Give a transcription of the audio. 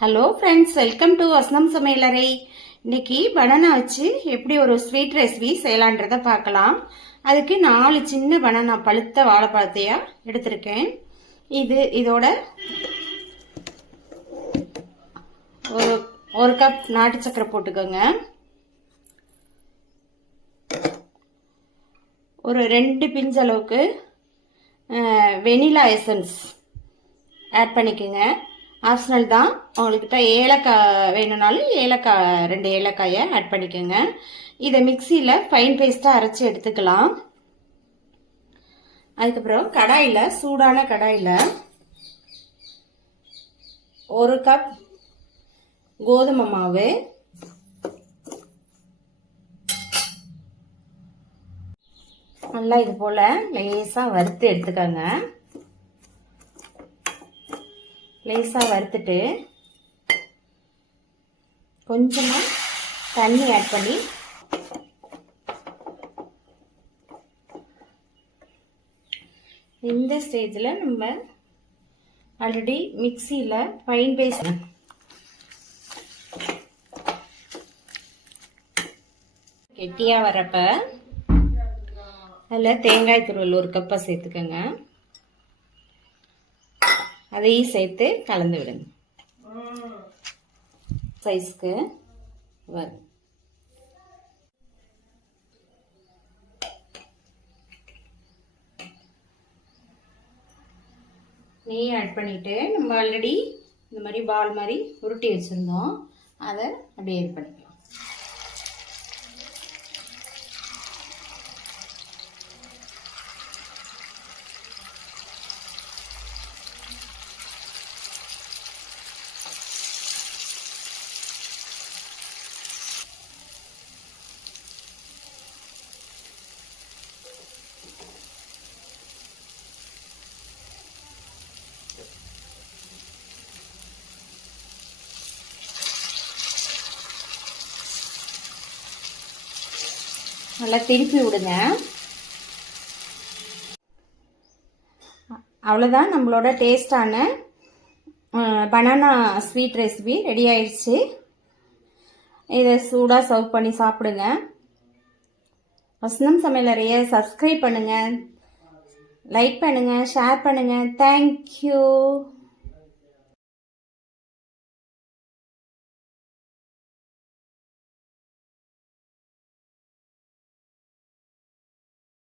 Hello friends, welcome to வசனம் சமையலறை. இன்னைக்கு பனானா வச்சு எப்படி ஒரு ஸ்வீட் ரெசிபி செய்யலான்றத பார்க்கலாம். அதுக்கு 4 சின்ன பனானா பழுத்த வாழைப்பழத்தையா எடுத்திருக்கேன். இதோட ஒரு கப் நாட்டு சக்கரை போட்டுக்கோங்க. ஒரு 2 பிஞ்ச் அளவுக்கு வெனிலா எசன்ஸ் ஆட் பண்ணிக்கோங்க. ஆப்ஷனல் தான். உங்கள்கிட்ட ஏலக்காய் வேணும்னாலும் 2 ஏலக்காயை ஆட் பண்ணிக்கோங்க. இதை மிக்சியில் ஃபைன் பேஸ்ட்டாக அரைச்சி எடுத்துக்கலாம். அதுக்கப்புறம் சூடான கடாயில் 1 கப் கோதுமை மாவு, நல்லா இது போல் லேசாக வறுத்து எடுத்துக்கோங்க. லேசாக வறுத்துட்டு கொஞ்சமாக தண்ணி ஆட் பண்ணி இந்த ஸ்டேஜில் நம்ம ஆல்ரெடி மிக்சியில் ஃபைன் பேஸ்ட் கெட்டியாக வரப்ப அதில் தேங்காய் துருவல் 1 கப்பை சேர்த்துக்கோங்க. அதையும் சேர்த்து கலந்து விடுங்க. சைஸ்க்கு வரும். நெய் ஆட் பண்ணிட்டு நம்ம ஆல்ரெடி இந்த மாதிரி பால் மாதிரி உருட்டி வச்சிருந்தோம், அதை அப்படியே ஆட் பண்ணிக்கலாம். நல்லா திருப்பி விடுங்க. அவ்வளோதான், நம்மளோட டேஸ்டான பனானா ஸ்வீட் ரெசிபி ரெடி ஆயிடுச்சு. இதை சூடாக சர்வ் பண்ணி சாப்பிடுங்க. வசனம் சமையலறையை சப்ஸ்கிரைப் பண்ணுங்கள், லைக் பண்ணுங்கள், ஷேர் பண்ணுங்கள். தேங்க்யூ.